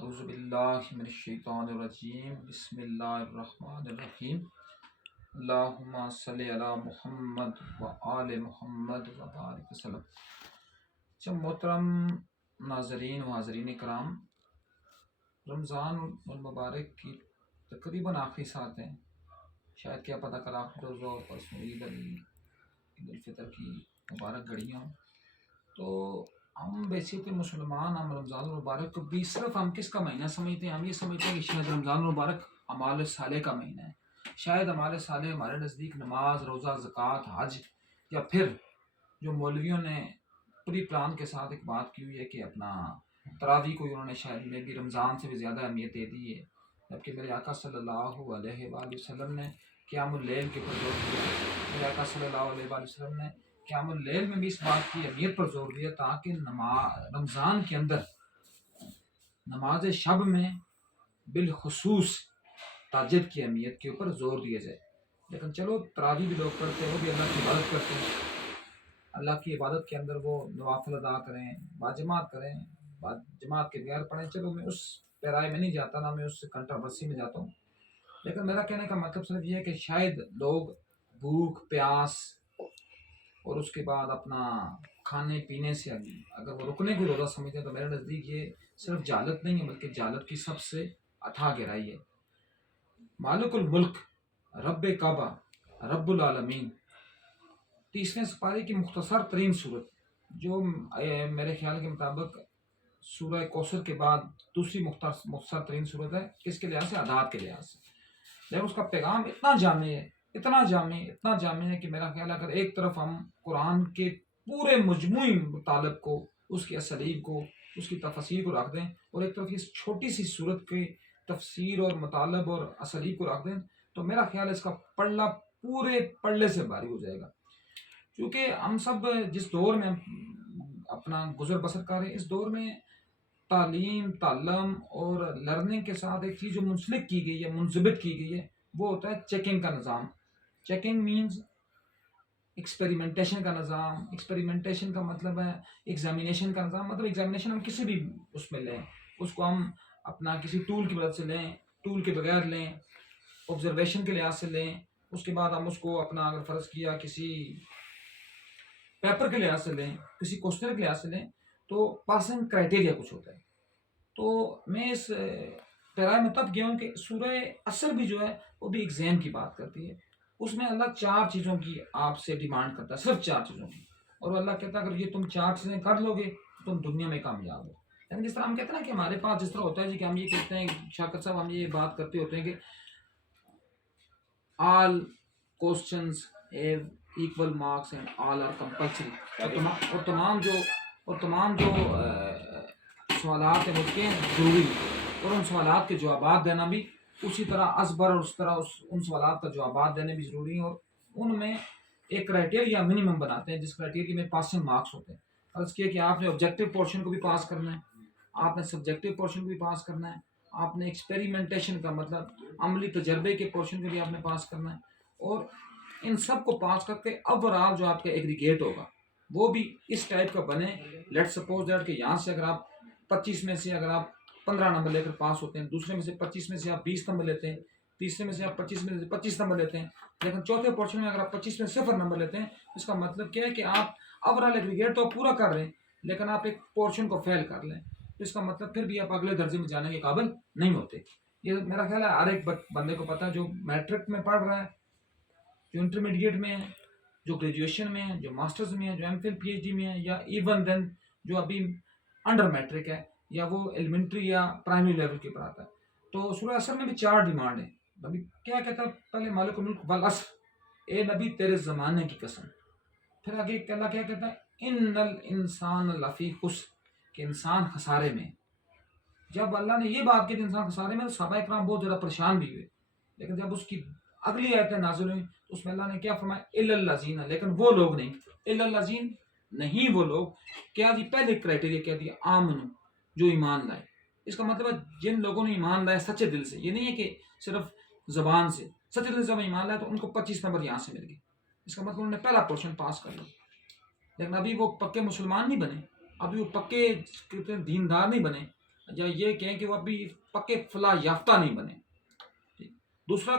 اعوذ باللہ من الشیطان الرجیم بسم اللہ الرحمن الرحیم اللہم صلی علی محمد و آل محمد و بارک وسلم۔ اچھا محترم ناظرین و حاضرین کرام، رمضان المبارک کی تقریباً آخری ساتھ ہیں، شاید کیا پتہ کل آخری روز ہو، پرسوں عید الفطر کی مبارک گھڑیاں ہوں۔ تو ہم بیسیکلی مسلمان، ہم رمضان المبارک کو بھی صرف ہم کس کا مہینہ سمجھتے ہیں؟ ہم یہ سمجھتے ہیں کہ شاید رمضان المبارک اعمال صالح کا مہینہ ہے، شاید اعمال صالح ہمارے نزدیک نماز، روزہ، زکوٰۃ، حج، یا پھر جو مولویوں نے پری پلان کے ساتھ ایک بات کی ہوئی ہے کہ اپنا تراویح کو انہوں نے شاید میں بھی رمضان سے بھی زیادہ اہمیت دے دی ہے، جبکہ میرے آقا صلی اللہ علیہ وآلہ وسلم نے قیام اللیل کے اوپر زور دیا۔ میرے آقا صلی اللہ علیہ وآلہ وسلم نے قیام اللیل میں بھی اس بات کی اہمیت پر زور دیا تاکہ رمضان کے اندر نماز شب میں بالخصوص تہجد کی اہمیت کے اوپر زور دیا جائے۔ لیکن چلو تراویح بھی لوگ پڑھتے ہیں، وہ بھی اللہ کی عبادت کرتے ہیں، اللہ کی عبادت کے اندر وہ نوافل ادا کریں، باجماعت کریں، جماعت کے بغیر پڑھیں، چلو میں اس پیرائے میں نہیں جاتا، نہ میں اس کنٹروورسی میں جاتا ہوں۔ لیکن میرا کہنے کا مطلب صرف یہ ہے کہ شاید لوگ بھوک پیاس اور اس کے بعد اپنا کھانے پینے سے اگر وہ رکنے کو روزہ سمجھتے ہیں تو میرے نزدیک یہ صرف جہالت نہیں ہے بلکہ جہالت کی سب سے اتھاہ گہرائی ہے۔ مالک الملک، رب کعبہ، رب العالمین، 30ویں سپارے کی مختصر ترین صورت جو میرے خیال کے مطابق سورہ کوثر کے بعد دوسری مختصر ترین صورت ہے، کس کے لحاظ سے؟ اعداد کے لحاظ سے، لیکن اس کا پیغام اتنا جامع ہے، اتنا جامع ہے کہ میرا خیال ہے اگر ایک طرف ہم قرآن کے پورے مجموعی مطالب کو، اس کی اسالیب کو، اس کی تفسیر کو رکھ دیں، اور ایک طرف اس چھوٹی سی صورت کے تفسیر اور مطالب اور اسالیب کو رکھ دیں، تو میرا خیال ہے اس کا پلڑا پورے پلڑے سے بھاری ہو جائے گا۔ کیونکہ ہم سب جس دور میں اپنا گزر بسر کر رہے ہیں، اس دور میں تعلیم اور لرننگ کے ساتھ ایک چیز جو منسلک کی گئی ہے، منضبط کی گئی ہے، وہ ہوتا ہے چیکنگ کا نظام۔ چیکنگ مینز ایکسپیریمنٹیشن کا نظام۔ ایکسپیریمنٹیشن کا مطلب ہے ایگزامینیشن کا نظام، مطلب ایگزامینیشن ہم کسی بھی اس میں لیں، اس کو ہم اپنا کسی ٹول کی مدد سے لیں، ٹول کے بغیر لیں، آبزرویشن کے لحاظ سے لیں، اس کے بعد ہم اس کو اپنا اگر فرض کیا کسی پیپر کے لحاظ سے لیں، کسی کوشچن کے لحاظ سے لیں، تو پاسنگ کرائٹیریا کچھ ہوتا ہے۔ تو میں اس پیرائے میں تب گیا ہوں کہ سورہ عصر بھی جو ہے وہ بھی ایگزام کی بات کرتی ہے، اس میں اللہ 4 چیزوں کی آپ سے ڈیمانڈ کرتا ہے، صرف 4 چیزوں کی، اور اللہ کہتا ہے اگر یہ تم 4 چیزیں کر لو گے تو تم دنیا میں کامیاب ہو۔ یعنی جس طرح ہم کہتے ہیں نا کہ ہمارے پاس جس طرح ہوتا ہے جی کہ ہم یہ کہتے ہیں شاکر صاحب، ہم یہ بات کرتے ہوتے ہیں کہ all questions have equal marks and all are compulsory, اور تمام جو سوالات ہیں وہ کے ضروری ہیں، اور ان سوالات کے جوابات دینا بھی اسی طرح ازبر، اور اس طرح ان سوالات کا جوابات دینے بھی ضروری ہیں، اور ان میں ایک کرائٹیریا منیمم بناتے ہیں جس کرائٹیریا میں پاسنگ مارکس ہوتے ہیں۔ فرض کیا کہ آپ نے آبجیکٹو پورشن کو بھی پاس کرنا ہے، آپ نے سبجیکٹو پورشن کو بھی پاس کرنا ہے، آپ نے ایکسپیریمنٹیشن کا مطلب عملی تجربے کے پورشن کو بھی آپ نے پاس کرنا ہے، اور ان سب کو پاس کر کے اوورآل جو آپ کا ایگریگیٹ ہوگا وہ بھی اس ٹائپ کا بنے۔ لیٹ سپوز دیٹ کہ یہاں سے اگر آپ 25 میں سے اگر آپ 15 نمبر لے کر پاس ہوتے ہیں، دوسرے میں سے 25 میں سے آپ 20 نمبر لیتے ہیں، تیسرے میں سے آپ 25 میں سے 25 نمبر لیتے ہیں، لیکن چوتھے پورشن میں اگر آپ 25 میں 0 نمبر لیتے ہیں، اس کا مطلب کیا ہے کہ آپ اوورآل ایگریگیٹ تو پورا کر رہے ہیں لیکن آپ ایک پورشن کو فیل کر لیں، تو اس کا مطلب پھر بھی آپ اگلے درجے میں جانے کے قابل نہیں ہوتے۔ یہ میرا خیال ہے ہر ایک بندے کو پتہ ہے، جو میٹرک میں پڑھ رہا ہے، جو انٹرمیڈیٹ میں ہے، جو گریجویشن میں ہے، جو ماسٹرز میں ہے، جو M Phil P H D میں ہے، یا ایون دین جو ابھی انڈر میٹرک ہے، یا وہ ایلیمنٹری یا پرائمری لیول کے پر آتا ہے۔ تو سورہ عصر میں بھی 4 ڈیمانڈ ہیں۔ نبی کیا کہتا ہے؟ پہلے مالک الملک والعصر، اے نبی تیرے زمانے کی قسم۔ پھر آگے اللہ کیا کہتا ہے؟ ان الانسان لفی خسر، کہ انسان خسارے میں۔ جب اللہ نے یہ بات کی کہ انسان خسارے میں، تو صحابہ اکرام بہت زیادہ پریشان بھی ہوئے، لیکن جب اس کی اگلی آیتیں نازل ہوئیں تو اس میں اللہ نے کیا فرمایا؟ الا الذین، لیکن وہ لوگ نہیں، الا الذین نہیں وہ لوگ، کیا جی پہلے کرائٹیریا کیا دیا؟ آمنو، جو ایمان لائے۔ اس کا مطلب ہے جن لوگوں نے ایمان لائے سچے دل سے، یہ نہیں ہے کہ صرف زبان سے، سچے دل سے ہم ایمان لائے تو ان کو 25 نمبر یہاں سے مل گئے، اس کا مطلب انہوں نے پہلا پورشن پاس کر لیا، لیکن ابھی وہ پکے مسلمان نہیں بنے، ابھی وہ پکے دیندار نہیں بنے، یا یہ کہیں کہ وہ ابھی پکے فلاح یافتہ نہیں بنے. دوسرا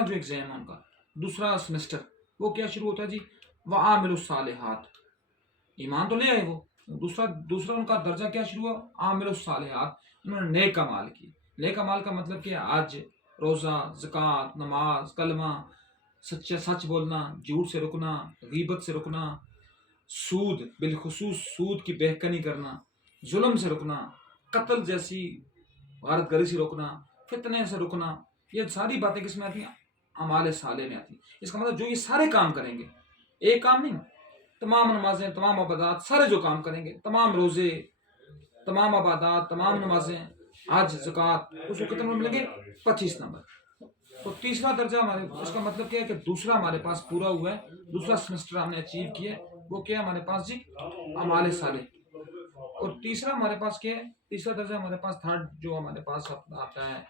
جو ایگزام ہے ان کا دوسرا سیمسٹر وہ کیا شروع ہوتا ہے جی؟ وَعَامِلُ الصَّالِحَاتِ. ایمان تو لے آئے وہ. دوسرا ان کا درجہ کیا شروع ہوا؟ عامل الصالحات. انہوں نے نیک اعمال کی. نیک اعمال کا مطلب کیا ہے؟ حج، روزہ، زکوٰۃ، نماز، کلمہ، سچ بولنا، جھوٹ سے رکنا، غیبت سے رکنا، سود بالخصوص سود کی بہکنی کرنا، ظلم سے رکنا، قتل جیسی غارت گری سے رکنا، فتنے سے رکنا. یہ ساری باتیں کس میں آتی ہیں؟ اعمال صالح میں آتی ہیں. اس کا مطلب جو یہ سارے کام کریں گے، ایک کام نہیں، تمام نمازیں، تمام عبادات، سارے جو کام کریں گے، تمام روزے، تمام عبادات، تمام نمازیں، حج، زکوٰۃ، اس کو کتنے نمبر ملیں گے؟ 25 نمبر. تو تیسرا درجہ ہمارے اس کا مطلب کیا ہے کہ دوسرا ہمارے پاس پورا ہوا ہے، دوسرا سیمسٹر ہم نے اچیو کیا ہے. وہ کیا ہے ہمارے پاس جی؟ اعمال صالح. اور تیسرا ہمارے پاس کیا ہے؟ تیسرا درجہ ہمارے پاس تھرڈ جو ہمارے پاس آتا ہے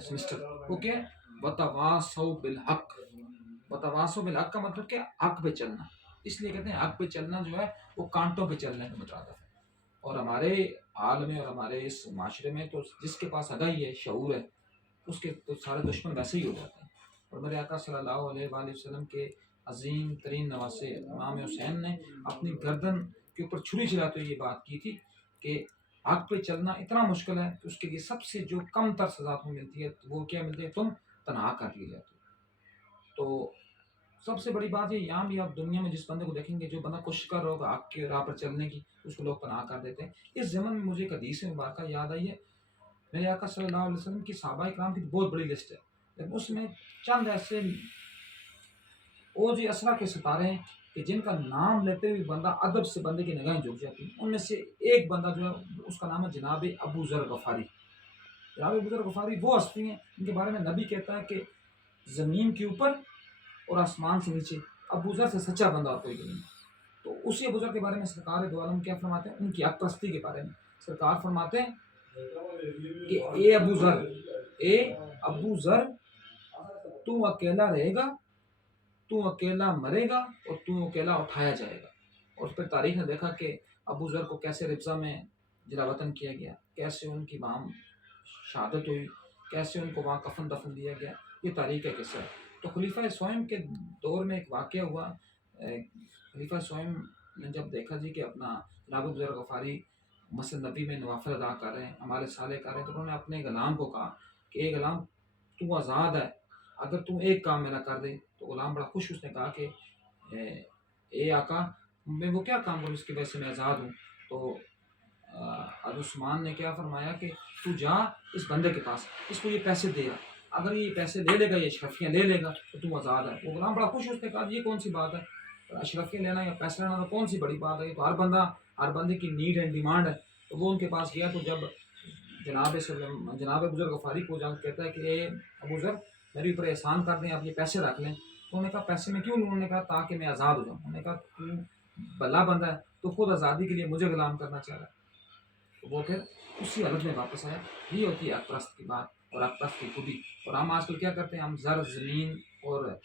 سیمسٹر، وہ کیا ہے؟ وَتَوَاصَوْا بِالْحَقِّ. وَتَوَاصَوْا بِالْحَقِّ کا مطلب کیا؟ حق پہ چلنا. اس لیے کہتے ہیں حق پہ چلنا جو ہے وہ کانٹوں پہ چلنے کا مترادف ہے. اور ہمارے حال میں اور ہمارے اس معاشرے میں تو جس کے پاس آگاہی ہے، شعور ہے، اس کے تو سارے دشمن ویسے ہی ہو جاتے ہیں. اور میرے آقا صلی اللہ علیہ وآلہ وسلم کے عظیم ترین نواسے امام حسین نے اپنی گردن کے اوپر چھری چلاتے ہوئے یہ بات کی تھی کہ حق پہ چلنا اتنا مشکل ہے کہ اس کے لیے سب سے جو کم تر سزا تمہیں ملتی ہے وہ کیا ملتی ہے؟ تم تنہا کر لیے جاتے ہو. تو سب سے بڑی بات یہ، یہاں بھی آپ دنیا میں جس بندے کو دیکھیں گے جو بندہ کوشش کر رہا ہوگا حق کے راہ پر چلنے کی، اس کو لوگ پناہ کر دیتے ہیں. اس زمن میں مجھے ایک حدیث مبارکہ یاد آئی ہے. میرے آقا صلی اللہ علیہ وسلم کی صحابہ کرام کی بہت بڑی لسٹ ہے، لیکن اس میں چند ایسے وہ جو اسرا کے ستارے ہیں کہ جن کا نام لیتے ہوئے بندہ ادب سے بندے کی نگاہیں جھک جاتی ہیں. ان میں سے ایک بندہ جو ہے اس کا نام ہے جناب ابو ذر غفاری. جناب ابو ذر غفاری وہ ہستی ہیں ان کے بارے میں نبی کہتا ہے کہ زمین کے اوپر اور آسمان سے نیچے ابو ذر سے سچا بندہ اور کوئی نہیں. تو اسی ابو ذر کے بارے میں سرکار دو عالم کیا فرماتے ہیں؟ ان کی حق پرستی کے بارے میں سرکار فرماتے ہیں کہ اے ابو ذر تو اکیلا رہے گا، تو اکیلا مرے گا اور تو اکیلا اٹھایا جائے گا. اور پھر تاریخ نے دیکھا کہ ابو ذر کو کیسے ربضہ میں جلا وطن کیا گیا، کیسے ان کی وہاں شہادت ہوئی، کیسے ان کو وہاں کفن دفن دیا گیا. یہ تاریخ کا قصہ ہے. تو خلیفہ سوئم کے دور میں ایک واقعہ ہوا. خلیفہ سوئم نے جب دیکھا جی کہ اپنا جناب ابو ذر غفاری مسجد نبی میں نوافل ادا کر رہے ہیں، ہمارے صالح کر رہے ہیں، تو انہوں نے اپنے غلام کو کہا کہ اے غلام تو آزاد ہے، اگر تم ایک کام میرا کر دے. تو غلام بڑا خوش، اس نے کہا کہ اے آقا میں وہ کیا کام کروں جس کی وجہ سے میں آزاد ہوں. تو حضرت عثمان نے کیا فرمایا کہ تو جا اس بندے کے پاس، اس کو یہ پیسے دے گا، اگر یہ پیسے لے لے گا، یہ اشرفیاں لے لے گا تو تم آزاد ہے. وہ غلام بڑا خوش، اس نے کہا یہ کون سی بات ہے، اشرفیاں لینا یا پیسے لینا تو کون سی بڑی بات ہے، یہ تو ہر بندے کی نیڈ ہے، ڈیمانڈ ہے. تو وہ ان کے پاس گیا. تو جب جناب ابو ذر غفاری کو جا کہتا ہے کہ اے ابو ذر میرے اوپر احسان کر دیں، آپ یہ پیسے رکھ لیں. تو انہوں نے کہا پیسے میں کیوں لوں؟ انہوں نے کہا تاکہ میں آزاد ہو جاؤں. انہوں نے کہا تو بھلا بندہ ہے، تو خود آزادی کے لیے مجھے غلام کرنا چاہ رہا ہے. تو وہ پھر اسی حالت میں واپس آیا. یہ ہوتی ہے حق پرست کی بات اور حق پرست کی خوبی. اور ہم آج کل کیا کرتے ہیں؟ ہم زر زمین اور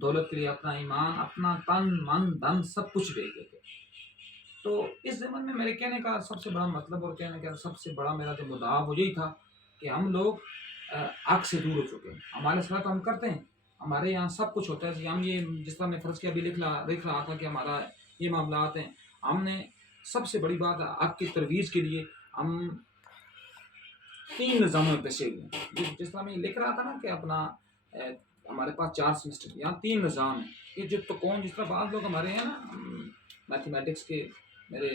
دولت کے لیے اپنا ایمان، اپنا تن من دھن سب کچھ بیچ دیتے ہیں. تو اس زمن میں میرے کہنے کا سب سے بڑا مطلب اور کہنے کا سب سے بڑا میرا جو مدعا وہ یہی تھا کہ ہم لوگ حق سے دور ہو چکے ہیں. ہمارے ساتھ ہم کرتے ہیں، ہمارے یہاں سب کچھ ہوتا ہے جی. ہم یہ جس طرح میں فرض کیا بھی لکھ رہا تھا کہ ہمارا یہ معاملات ہیں. ہم نے سب سے بڑی بات حق کی ترویج کے لیے ہم 3 نظاموں میں پیسے ہوئے ہیں. جس طرح میں لکھ رہا تھا نا کہ اپنا ہمارے پاس 4 سیمسٹر یہاں 3 نظام ہیں. یہ جو تکون جس طرح بعض لوگ ہمارے ہیں نا میتھمیٹکس کے میرے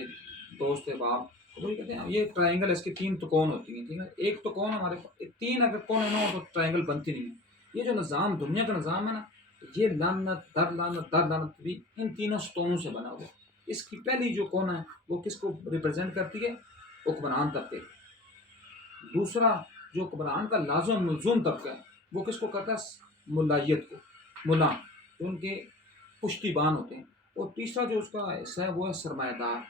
دوست ہے باپ، وہی کہتے ہیں یہ ٹرائنگل ہے، اس کی 3 تکون ہوتی ہیں. ٹھیک ہے، ایک تکون ہمارے 3 اگر کون نہ ہو تو ٹرائنگل بنتی نہیں ہے. یہ جو نظام دنیا کا نظام ہے نا، یہ لعنت در لعنت بھی ان تینوں ستونوں سے بنا ہوا. اس کی پہلی جو کون ہے وہ کس کو ریپرزینٹ کرتی ہے؟ حکمران طبقے. دوسرا جو حکمران کا لازم ملزوم طبقہ ہے وہ کس کو کرتا ہے؟ ملائیت کو، ملا جو ان کے پشتی بان ہوتے ہیں. اور تیسرا جو اس کا حصہ ہے وہ ہے سرمایہ دار.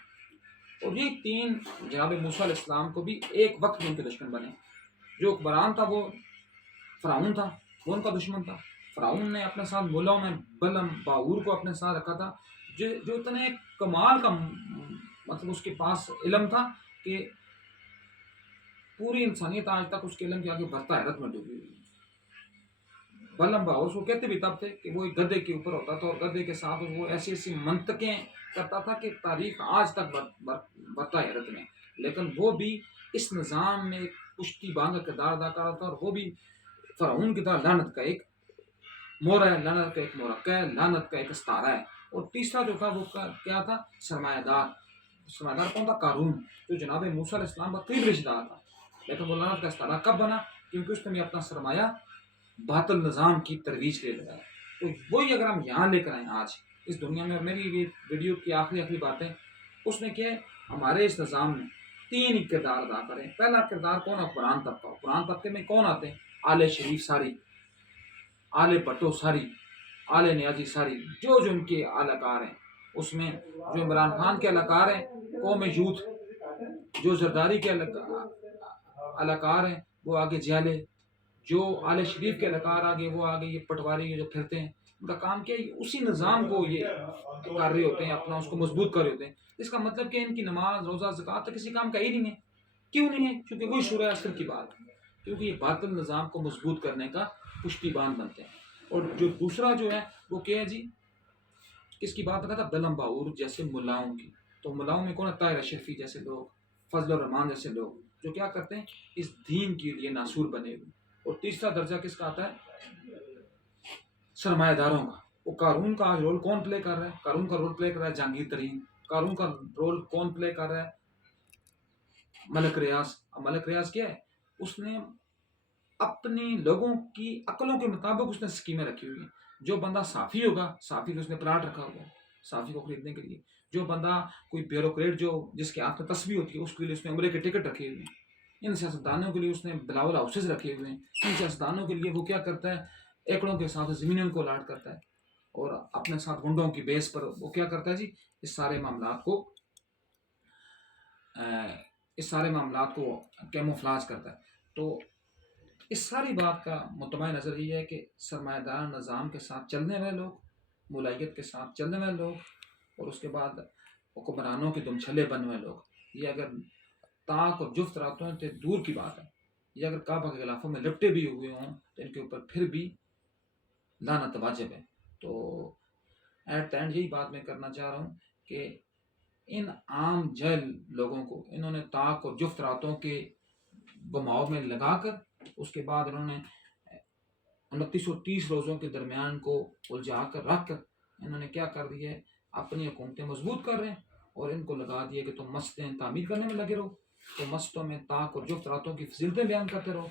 اور یہ 3 جناب موسیٰ علیہ السلام کو بھی ایک وقت میں ان کے دشمن بنے. جو حکمران تھا وہ فرعون تھا، وہ ان کا دشمن تھا. فرعون نے اپنے ساتھ ملاؤں میں بلم باور کو اپنے ساتھ رکھا تھا، جو اتنے کمال کا مطلب اس کے پاس علم تھا کہ پوری انسانیت آج تک اس کے علم کے آگے برتا حیرت میں ڈوبی ہوئی ہے۔ بلم باور اس کو کہتے بھی تب تھے کہ وہ ایک گدھے کے اوپر ہوتا تھا اور گدھے کے ساتھ وہ ایسی ایسی منطقیں کرتا تھا کہ تاریخ آج تک برتا حیرت میں، لیکن وہ بھی اس نظام میں ایک پشتی بانگ کا کردار ادا کر رہا تھا، اور وہ بھی فرعون کی طرح لعنت کا ایک مورا ہے، لعنت کا ایک مورکہ ہے، لعنت کا ایک استارہ ہے۔ اور تیسرا جو تھا وہ کیا تھا؟ سرمایہ دار۔ سرمایہ دار کون تھا؟ قارون، جو جناب موسیٰ علیہ السلام کا قریب رشتہ دار تھا، لیکن وہ لعنت کا استارہ کب بنا؟ کیونکہ اس نے اپنا سرمایہ باطل نظام کی ترویج کے لیے لگایا۔ تو وہی اگر ہم یہاں لے کر آئیں آج اس دنیا میں، اور میری یہ ویڈیو کی آخری باتیں اس نے کہ ہمارے اس نظام میں 3 کردار ادا کریں۔ پہلا کردار کون ہے؟ قرآن طبقہ۔ قرآن طبقے میں کون آتے ہیں؟ آل شریف ساری، آل بھٹو ساری، آل نیازی ساری، جو ان کے اہلکار ہیں۔ اس میں جو عمران خان کے اہلکار ہیں قوم یوتھ، جو زرداری کے اہلکار ہیں وہ آگے جالے، جو آل شریف کے اہلکار آگے وہ آگے یہ پٹواری جو پھرتے ہیں، ان کا کام کیا ہے؟ اسی نظام کو یہ کر رہے ہوتے ہیں، اپنا اس کو مضبوط کر رہے ہوتے ہیں۔ اس کا مطلب کہ ان کی نماز روزہ زکوٰۃ تو کسی کام کا ہی نہیں ہے۔ کیوں نہیں ہے؟ کیونکہ وہی شورۂ عصر کی بات ہے، کیونکہ یہ باطل نظام کو مضبوط کرنے کا پشتی بان بنتے ہیں۔ اور جو دوسرا جو ہے وہ کیا ہے جی؟ کس کی بات کرتا تھا؟ بلم باور جیسے ملاؤں کی۔ تو ملاؤں میں کون ہے؟ طاہر اشرفی جیسے لوگ، فضل الرحمان جیسے لوگ، جو کیا کرتے ہیں؟ اس دین کے لیے ناصور بنے ہوئے۔ اور تیسرا درجہ کس کا آتا ہے؟ سرمایہ داروں کا۔ وہ قارون کا آج رول کون پلے کر رہا ہے؟ قارون کا رول پلے کر رہا ہے جہانگیر ترین۔ قارون کا رول کون پلے کر رہا ہے؟ ملک ریاض۔ ملک ریاض کیا ہے؟ اس نے اپنی لوگوں کی عقلوں کے مطابق اس نے اسکیمیں رکھی ہوئی ہیں۔ جو بندہ صافی ہوگا، صافی کو اس نے پلاٹ رکھا ہوا ہے صافی کو خریدنے کے لیے۔ جو بندہ کوئی بیوروکریٹ جو جس کے ہاتھ میں تسبیح ہوتی ہے، اس کے لیے اس نے عمرے کے ٹکٹ رکھے ہوئے ہیں۔ ان سیاستدانوں کے لیے اس نے بلاول ہاؤسز رکھے ہوئے ہیں۔ ان سیاستدانوں کے لیے وہ کیا کرتا ہے؟ ایکڑوں کے ساتھ زمینوں کو الاٹ کرتا ہے، اور اپنے ساتھ گنڈوں کی بیس پر وہ کیا کرتا ہے جی؟ اس سارے معاملات کو کیموفلاج کرتا ہے۔ تو اس ساری بات کا متمع نظر یہ ہے کہ سرمایہ دار نظام کے ساتھ چلنے والے لوگ، ملائیت کے ساتھ چلنے والے لوگ، اور اس کے بعد حکمرانوں کے دم چھلے بننے والے لوگ، یہ اگر طاق اور جفت راتوں سے دور کی بات ہے، یہ اگر کعبہ کے غلافوں میں لپٹے بھی ہوئے ہوں تو ان کے اوپر پھر بھی لعنت واجب ہے۔ تو ایٹ اینڈ یہی بات میں کرنا چاہ رہا ہوں کہ ان عام جہل لوگوں کو انہوں نے طاق اور جفت راتوں کے گماؤ میں لگا کر، اس کے بعد انہوں نے 2930 روزوں کے درمیان کو الجھا کر رکھ کر انہوں نے کیا کر دیا ہے؟ اپنی حکومتیں مضبوط کر رہے ہیں، اور ان کو لگا دیا کہ تم مسجدیں تعمیر کرنے میں لگے رہو، تو مسجدوں میں طاق اور جفت راتوں کی فضیلتیں بیان کرتے رہو۔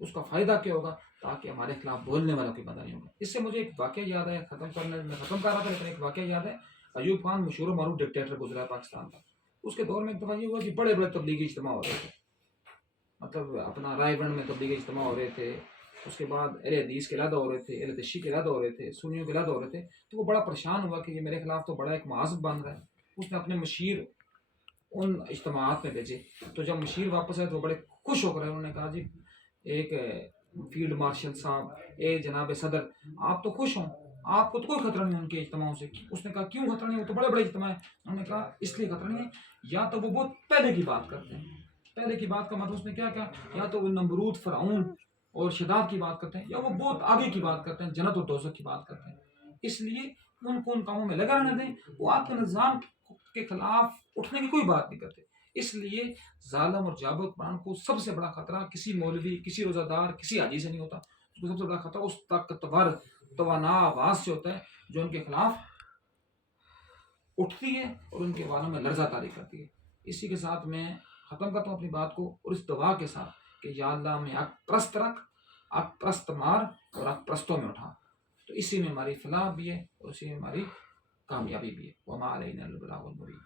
اس کا فائدہ کیا ہوگا؟ تاکہ ہمارے خلاف بولنے والوں کی مدد نہیں ہوگا۔ اس سے مجھے ایک واقعہ یاد ہے، ختم کر رہا تھا لیکن ایک واقعہ یاد ہے۔ ایوب خان مشہور و معروف ڈکٹیٹر گزرا ہے پاکستان کا۔ اس کے دور میں ایک دفعہ یہ ہوا کہ بڑے بڑے تبلیغی اجتماع ہو رہے تھے، مطلب اپنا رائے گنج میں تبلیغی اجتماع ہو رہے تھے، اس کے بعد اہل حدیث کے علیحدہ ہو رہے تھے، اہل تشیع کے علیحدہ ہو رہے تھے، سنیوں کے علیحدہ ہو رہے تھے۔ تو وہ بڑا پریشان ہوا کہ یہ میرے خلاف تو بڑا ایک معذب بن رہا ہے۔ اس نے اپنے مشیر ان اجتماعات میں بھیجے۔ تو جب مشیر واپس آئے تو بڑے خوش ہو کر انہوں نے کہا جی ایک فیلڈ مارشل صاحب، اے جناب صدر، آپ تو خوش ہوں، آپ کو تو کوئی خطرہ نہیں ان کے اجتماعوں سے۔ اس نے کہا کیوں خطرہ نہیں؟ وہ تو بڑے بڑے اجتماع ہیں۔ انہوں نے کہا اس لیے خطرہ نہیں ہے، یا تو وہ بہت پہلے کی بات کرتے ہیں، پہلے کی بات کا مطلب اس نے کیا کہا، یا تو وہ نمرود، فرعون اور شداد کی بات کرتے ہیں، یا وہ بہت آگے کی بات کرتے ہیں، جنت اور دوزخ کی بات کرتے ہیں۔ اس لیے ان کو ان کاموں میں لگا رہنے دیں، وہ آپ کے نظام کے خلاف اٹھنے کی کوئی بات نہیں کرتے۔ اس لیے ظالم اور جابر حکمران کو سب سے بڑا خطرہ کسی مولوی، کسی روزہ دار، کسی حاجی سے نہیں ہوتا۔ اس کو سب سے بڑا خطرہ اس طاقتور توانا آواز سے ہوتا ہے جو ان کے خلاف اٹھتی ہے اور ان کے والوں میں لرزہ طاری کرتی ہے۔ اسی کے ساتھ میں ختم کرتا ہوں اپنی بات کو، اور اس دعا کے ساتھ کہ یا اللہ میں حق پرست رکھ، حق پرست مار اور حق پرستوں میں اٹھا۔ تو اسی میں ہماری فلاح بھی ہے اور اسی میں ہماری کامیابی بھی ہے۔ وما علینا الا البلاغ المبین۔